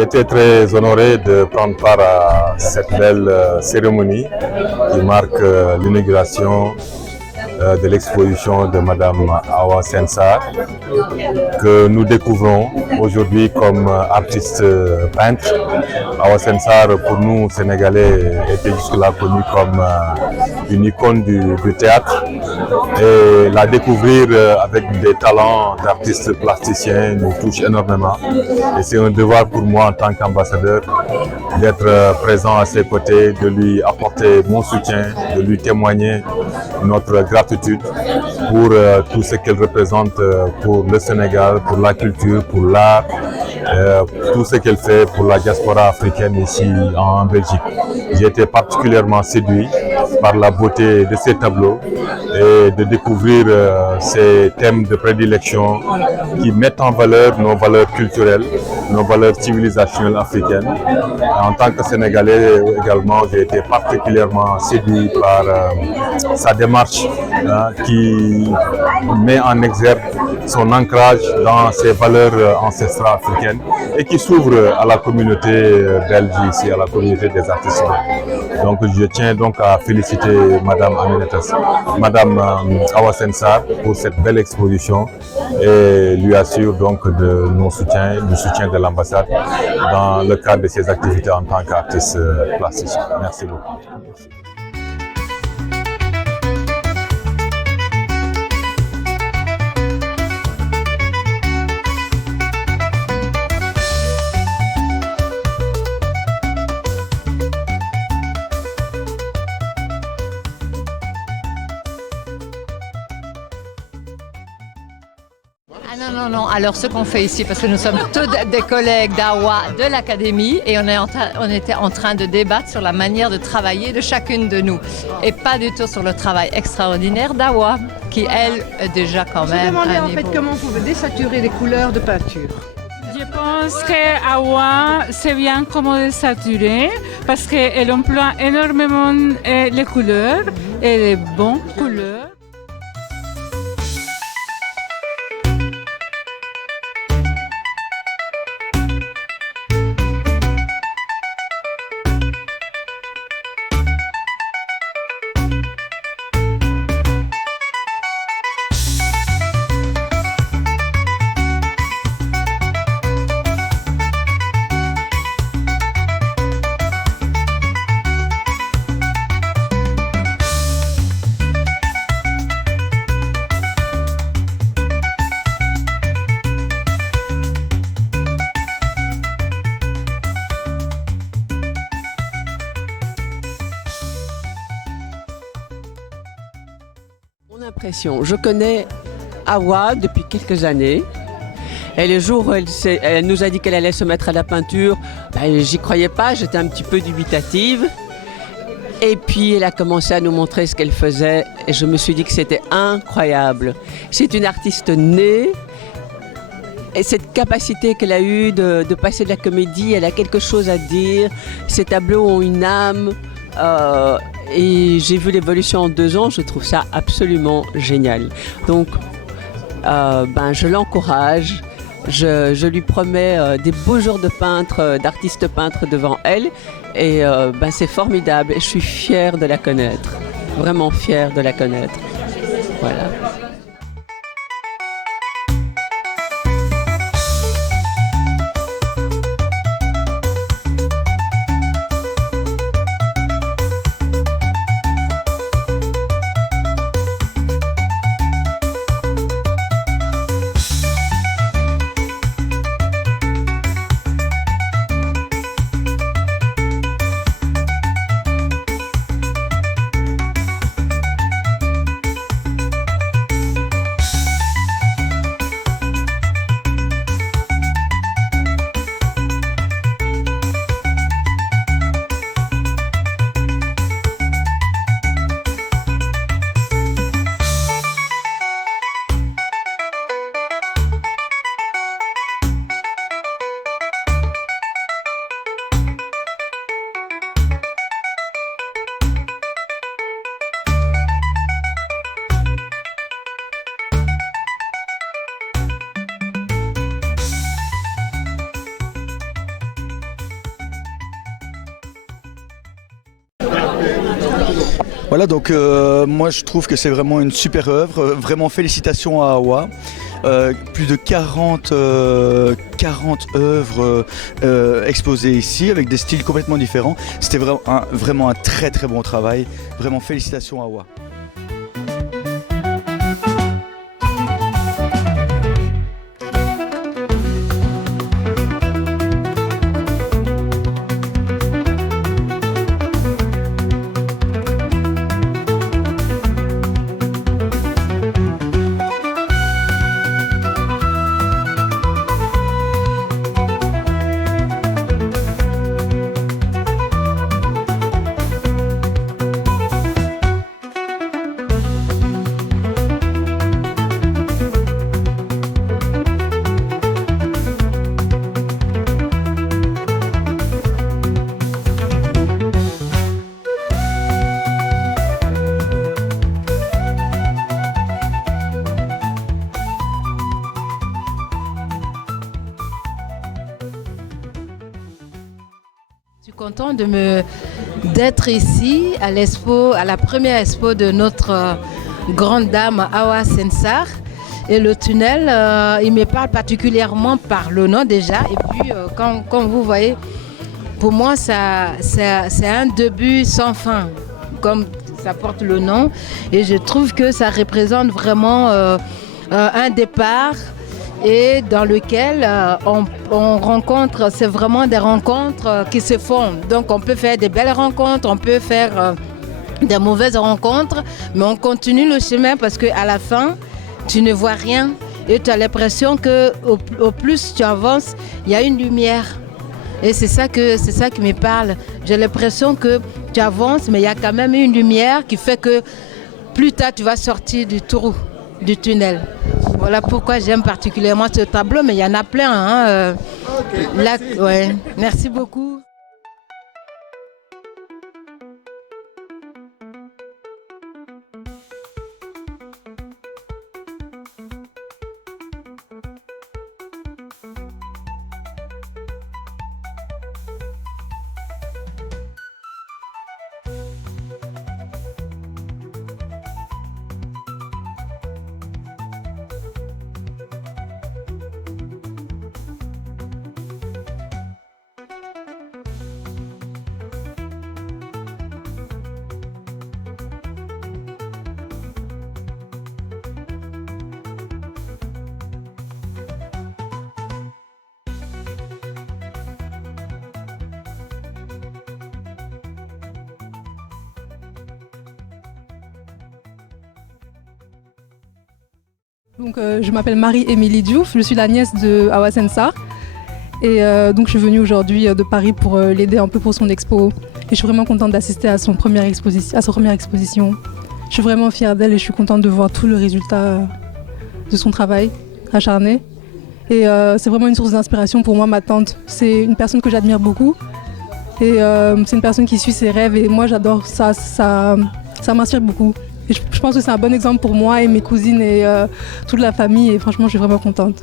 J'étais très honoré de prendre part à cette belle cérémonie qui marque l'inauguration de l'exposition de Madame Awa Sensar, que nous découvrons aujourd'hui comme artiste peintre. Awa Sensar, pour nous Sénégalais, était jusque-là connue comme une icône du théâtre, et la découvrir avec des talents d'artiste plasticien nous touche énormément, et c'est un devoir pour moi en tant qu'ambassadeur d'être présent à ses côtés, de lui apporter mon soutien, de lui témoigner notre gratitude pour tout ce qu'elle représente pour le Sénégal, pour la culture, pour l'art, tout ce qu'elle fait pour la diaspora africaine ici en Belgique. J'ai été particulièrement séduit par la beauté de ces tableaux et de découvrir ces thèmes de prédilection qui mettent en valeur nos valeurs culturelles, nos valeurs civilisationnelles africaines. En tant que Sénégalais également, j'ai été particulièrement séduit par sa démarche qui met en exergue son ancrage dans ses valeurs ancestrales africaines et qui s'ouvre à la communauté belge ici, à la communauté des artistes. Donc je tiens donc à féliciter Madame Madame Awa Sensar pour cette belle exposition et lui assure donc de nos soutiens, du soutien de l'ambassade dans le cadre de ses activités en tant qu'artiste plasticien. Merci beaucoup. Non. Alors, ce qu'on fait ici, parce que nous sommes tous des collègues d'Awa de l'Académie et on était en train de débattre sur la manière de travailler de chacune de nous et pas du tout sur le travail extraordinaire d'Awa, qui, elle, est déjà quand même. Je me demandais en fait comment on pouvait désaturer les couleurs de peinture. Je pense qu'Awa, c'est bien comment désaturer parce qu'elle emploie énormément les couleurs et les bonnes couleurs. Je connais Awa depuis quelques années. Et le jour où elle nous a dit qu'elle allait se mettre à la peinture, j'y croyais pas, j'étais un petit peu dubitative. Et puis elle a commencé à nous montrer ce qu'elle faisait et je me suis dit que c'était incroyable. C'est une artiste née et cette capacité qu'elle a eue de passer de la comédie, elle a quelque chose à dire. Ces tableaux ont une âme. Et j'ai vu l'évolution en 2 ans, je trouve ça absolument génial. Donc, je l'encourage, je lui promets des beaux jours de peintre, d'artiste peintre devant elle. Et c'est formidable, je suis fière de la connaître, vraiment fière de la connaître. Voilà. Voilà, donc moi je trouve que c'est vraiment une super œuvre. Vraiment félicitations à Awa. Plus de 40 œuvres exposées ici avec des styles complètement différents. C'était vraiment un très très bon travail. Vraiment félicitations à Awa. Je suis contente d'être ici à l'expo, à la première expo de notre grande dame Awa Sensar. Et le tunnel, il me parle particulièrement par le nom déjà. Et puis, comme vous voyez, pour moi, c'est un début sans fin, comme ça porte le nom. Et je trouve que ça représente vraiment un départ et dans lequel on rencontre, c'est vraiment des rencontres qui se font. Donc on peut faire des belles rencontres, on peut faire des mauvaises rencontres, mais on continue le chemin parce qu'à la fin, tu ne vois rien et tu as l'impression qu'au plus tu avances, il y a une lumière. Et c'est ça qui me parle. J'ai l'impression que tu avances, mais il y a quand même une lumière qui fait que plus tard tu vas sortir du trou, du tunnel. Voilà pourquoi j'aime particulièrement ce tableau, mais il y en a plein. Hein. Là, ouais. Merci beaucoup. Donc, je m'appelle Marie-Émilie Diouf, je suis la nièce de Awa Sensar. Et donc je suis venue aujourd'hui de Paris pour l'aider un peu pour son expo. Et je suis vraiment contente d'assister à sa première exposition. Je suis vraiment fière d'elle et je suis contente de voir tout le résultat de son travail acharné. Et c'est vraiment une source d'inspiration pour moi, ma tante. C'est une personne que j'admire beaucoup. Et c'est une personne qui suit ses rêves et moi j'adore ça, ça m'inspire beaucoup. Et je pense que c'est un bon exemple pour moi et mes cousines et toute la famille. Et franchement, je suis vraiment contente.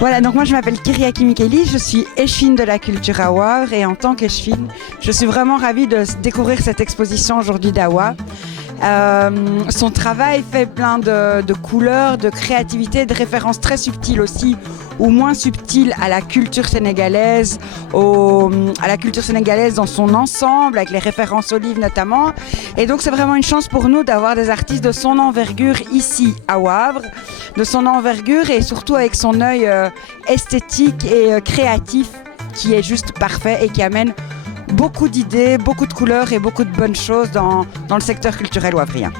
Voilà, donc moi je m'appelle Kyriaki Mikeli, je suis échine de la culture Awa et en tant qu'échine, je suis vraiment ravie de découvrir cette exposition aujourd'hui d'Awa. Son travail fait plein de couleurs, de créativité, de références très subtiles aussi, ou moins subtiles à la culture sénégalaise, à la culture sénégalaise dans son ensemble, avec les références olives notamment. Et donc c'est vraiment une chance pour nous d'avoir des artistes de son envergure ici à Wavre, de son envergure et surtout avec son œil esthétique et créatif qui est juste parfait et qui amène beaucoup d'idées, beaucoup de couleurs et beaucoup de bonnes choses dans le secteur culturel wavrien.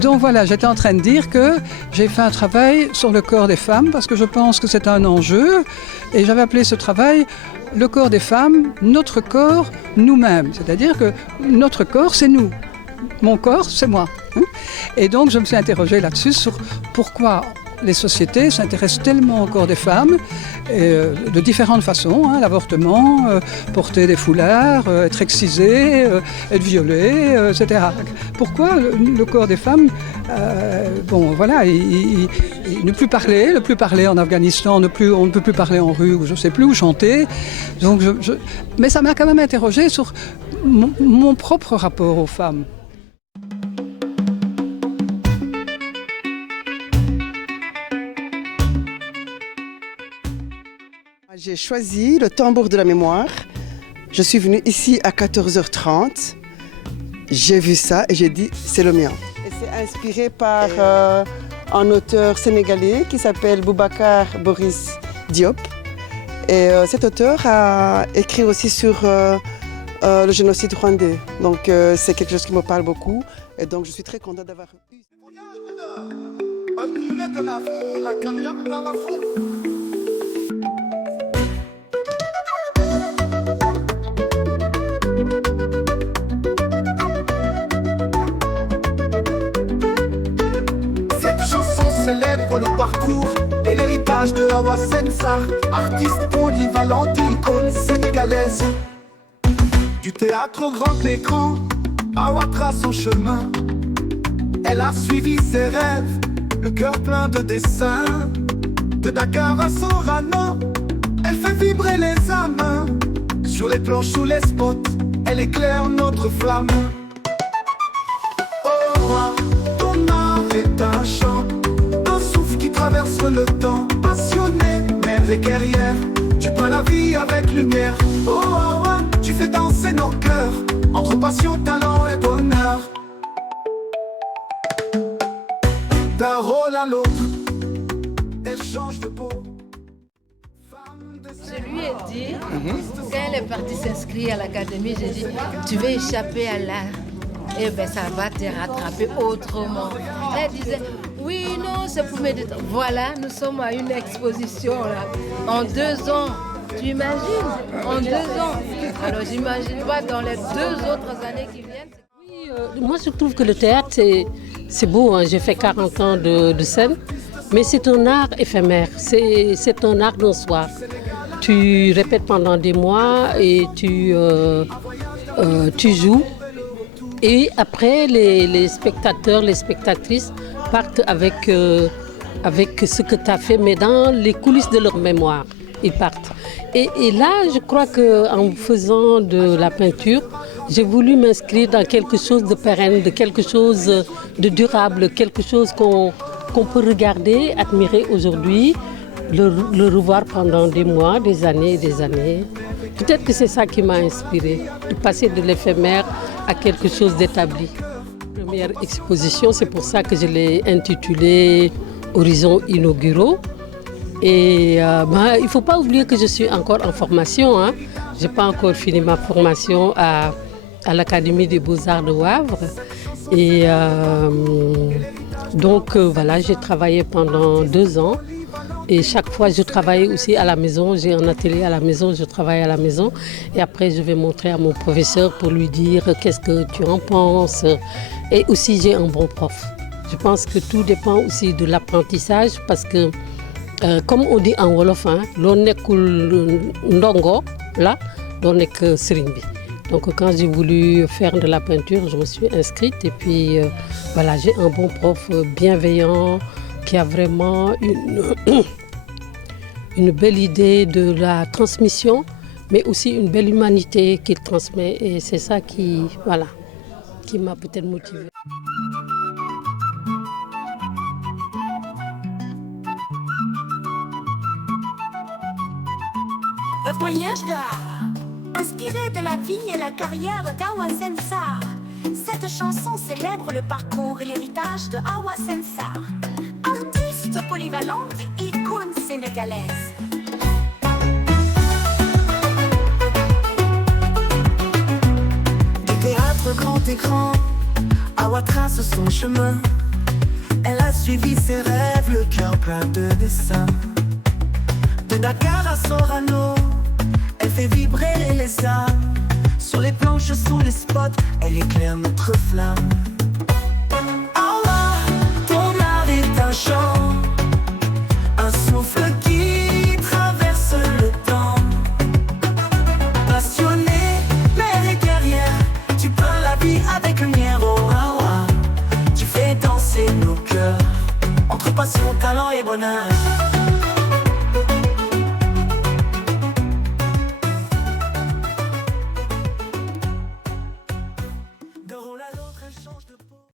Donc voilà, j'étais en train de dire que j'ai fait un travail sur le corps des femmes parce que je pense que c'est un enjeu et j'avais appelé ce travail le corps des femmes, notre corps, nous-mêmes. C'est-à-dire que notre corps, c'est nous. Mon corps, c'est moi. Et donc je me suis interrogée là-dessus sur pourquoi les sociétés s'intéressent tellement au corps des femmes de différentes façons, l'avortement, porter des foulards, être excisé, être violé, etc. Pourquoi le corps des femmes, ne plus parler en Afghanistan, on ne peut plus parler en rue, ou je ne sais plus où chanter. Donc mais ça m'a quand même interrogée sur mon propre rapport aux femmes. J'ai choisi le tambour de la mémoire. Je suis venue ici à 14h30. J'ai vu ça et j'ai dit c'est le mien. Et c'est inspiré par un auteur sénégalais qui s'appelle Boubacar Boris Diop. Et cet auteur a écrit aussi sur le génocide rwandais. Donc c'est quelque chose qui me parle beaucoup. Et donc je suis très contente d'avoir eu. Célèbre le parcours et l'héritage de Awa Sensar, artiste polyvalente, icône sénégalaise. Du théâtre au grand écran, Awa trace son chemin. Elle a suivi ses rêves, le cœur plein de dessins. De Dakar à Sorano, elle fait vibrer les âmes. Sur les planches, sous les spots, elle éclaire notre flamme. Oh, ton art est un chant, traverse le temps, passionné, mère et guerrière. Tu peins la vie avec lumière. Oh, oh, oh, tu fais danser nos cœurs, entre passion, talent et bonheur. D'un rôle à l'autre, elle change de peau. Je lui ai dit, quand elle est partie s'inscrire à l'académie, j'ai dit, tu veux échapper à l'art. Eh bien, ça va te rattraper autrement. Elle disait, oui, non, c'est pour mes détails. Voilà, nous sommes à une exposition là. En 2 ans, tu imagines? En 2 ans. Alors, j'imagine pas dans les 2 autres années qui viennent. Oui, moi, je trouve que le théâtre, c'est beau. Hein. J'ai fait 40 ans de scène, mais c'est un art éphémère. C'est un art d'un soir. Tu répètes pendant des mois et tu joues. Et après, les spectateurs, les spectatrices partent avec ce que tu as fait, mais dans les coulisses de leur mémoire, ils partent. Et là, je crois qu'en faisant de la peinture, j'ai voulu m'inscrire dans quelque chose de pérenne, de quelque chose durable, quelque chose qu'on peut regarder, admirer aujourd'hui, le revoir pendant des mois, des années et des années. Peut-être que c'est ça qui m'a inspirée, de passer de l'éphémère à quelque chose d'établi. Première exposition, c'est pour ça que je l'ai intitulée Horizons inauguraux. Et il ne faut pas oublier que je suis encore en formation. Hein. Je n'ai pas encore fini ma formation à l'Académie des Beaux-Arts de Wavre. Et donc voilà, j'ai travaillé pendant 2 ans. Et chaque fois, je travaillais aussi à la maison. J'ai un atelier à la maison, je travaille à la maison. Et après, je vais montrer à mon professeur pour lui dire qu'est-ce que tu en penses. Et aussi, j'ai un bon prof. Je pense que tout dépend aussi de l'apprentissage parce que, comme on dit en Wolof, l'on nekkul ndongo là, l'on nekk sëriñ bi. Donc quand j'ai voulu faire de la peinture, je me suis inscrite et puis voilà, j'ai un bon prof bienveillant qui a vraiment une belle idée de la transmission, mais aussi une belle humanité qu'il transmet et c'est ça qui m'a peut-être motivée. Voyage d'art, inspiré de la vie et la carrière d'Awa Sensar. Cette chanson célèbre le parcours et l'héritage de Awa Sensar, artiste polyvalente, icône sénégalaise. Du théâtre grand écran, Awa trace son chemin. Elle a suivi ses rêves, le cœur plein de dessins. De Dakar à Sorano, elle fait vibrer les âmes. Sur les planches, sous les spots, elle éclaire notre flamme. Awa, ton art est un chant, un souffle qui traverse le temps. Passionnée, mère et guerrière, tu peins la vie avec lumière. Oh Awa, tu fais danser nos cœurs, entre passion, talent et bonheur.